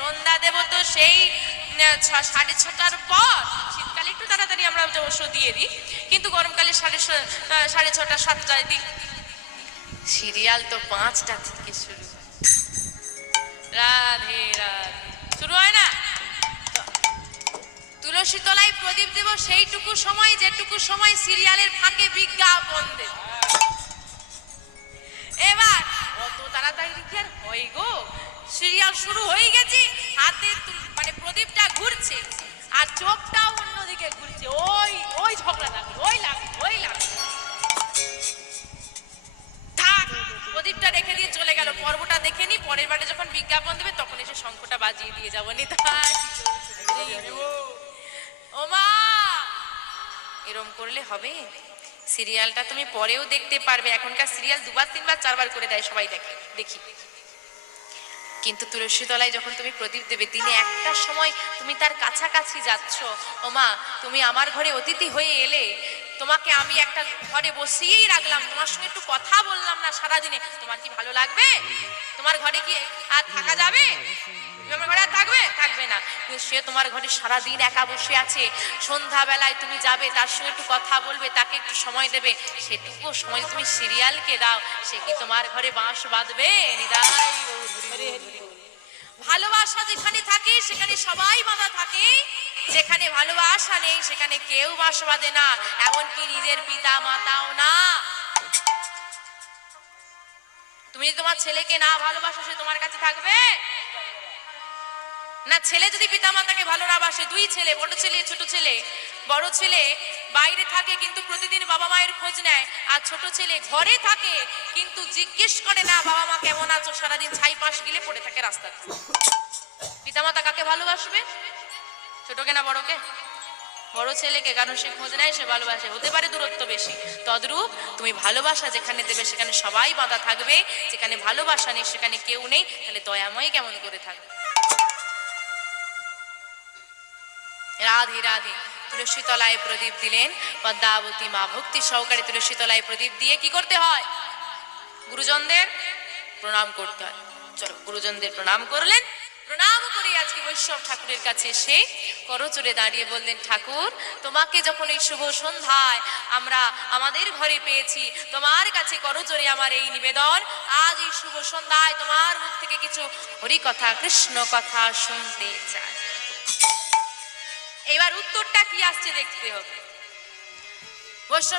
সন্ধ্যা দেব তো সেই 6:30টার পর। শীতকালে একটু তাড়াতাড়ি আমরা অবশ্য দিয়ে দিই, কিন্তু গরমকালে 6:30 7টায় দিই। সিরিয়াল তো 5টা থেকে শুরু হয়। রাধে রাধে শুরু হয় না? তুলসী তলায় প্রদীপ দেব সেইটুকু সময় যেটুকু সময় সিরিয়ালের ফাঁকে বিজ্ঞাপন দেব। এবার অত তাড়াতাড়ি কি আর হয় গো? সিরিয়াল শুরু হয়ে গেছে, হাতে মানে প্রদীপটা ঘুরছে আর চোখটাও অন্যদিকে ঘুরছে। ওই ওই ঝগড়া লাগবে, ওই লাগবে, ওই লাগবে। থাক, প্রদীপটা রেখে দিয়ে চলে গেল। পর্বটা দেখে নি, পরের বারে যখন বিজ্ঞাপন দেবে তখন এসে শঙ্খটা বাজিয়ে দিয়ে যাবো। নিতাই ও মা, এরম করলে হবে? সিরিয়ালটা তুমি পরেও দেখতে পারবে। এখনকার সিরিয়াল 2বার 3বার 4বার করে দেয়, সবাই দেখে দেখি। কিন্তু তুলসী তলায় যখন তুমি প্রদীপ দেবে, দিনে একটা সময় তুমি তার কাছাকাছি যাচ্ছ। ও মা, তুমি আমার ঘরে অতিথি হয়ে এলে, তোমাকে আমি একটা ঘরে বসিয়েই রাখলাম, তোমার সঙ্গে একটু কথা বললাম না সারাদিনে, তোমার কি ভালো লাগবে? তোমার ঘরে কি আর থাকা যাবে? তোমার ঘরে আর থাকবে? থাকবে না। সে তোমার ঘরে সারাদিন একা বসে আছে, সন্ধ্যাবেলায় তুমি যাবে, তার সঙ্গে একটু কথা বলবে, তাকে একটু সময় দেবে, সেটুকু সময় তুমি সিরিয়ালকে দাও, সে কি তোমার ঘরে বাঁশ বাঁধবে? নিদাই ভালোবাসা যেখানে থাকে সেখানে সবাই বাঁধা থাকে, যেখানে ভালোবাসা নেই সেখানে কেউ বাঁশ বাঁধে না, এমনকি নিজের পিতা মাতাও না। তুমি যদি তোমার ছেলেকে না ভালোবাসো, সে তোমার কাছে থাকবে না। ছেলে যদি পিতা মাতাকে ভালো না বাসে, 2 ছেলে, বড় ছেলে ছোট ছেলে, বড় ছেলে বাইরে থাকে কিন্তু প্রতিদিন বাবা মায়ের খোঁজ নেয়, আর ছোট ছেলে ঘরে থাকে কিন্তু জিজ্ঞেস করে না বাবা মা কেমন আছো, সারাদিন ছাই পাশ গিলে পড়ে থাকে রাস্তাতে। পিতামাতা কাকে ভালোবাসবে? ছোটকে না বড়কে? বড় ছেলেকে, কারণ সে খোঁজ নেয়, সে ভালোবাসে। হতে পারে দূরত্ব বেশি, তদ্রূপ তুমি ভালোবাসা যেখানে দেবে সেখানে সবাই বাঁধা থাকবে, যেখানে ভালোবাসা নেই সেখানে কেউ নেই, তাহলে দয়াময় কেমন করে থাকবে? রাধে রাধে। তুলসী তলায় প্রদীপ দিলেন পদ্মাবতী মা। ভক্তি সহকারে তুলসী তলায় প্রদীপ দিয়ে কি করতে হয়? গুরুজনদের প্রণাম করতে হয়। চলো, গুরুজনদের প্রণাম করলেন। প্রণাম করে আজকে বৈষ্ণব ঠাকুরের কাছে এসে করজোড়ে দাঁড়িয়ে বললেন, ঠাকুর, তোমাকে যখন এই শুভ সন্ধ্যায় আমরা আমাদের ঘরে পেয়েছি, তোমার কাছে করজোড়ে আমার এই নিবেদন, আজ এই শুভ সন্ধ্যায় তোমার মুখ থেকে কিছু হরি কথা, কৃষ্ণ কথা শুনতে চাই। এবার উত্তরটা কি আসছে দেখতে হবে। বৈষ্ণব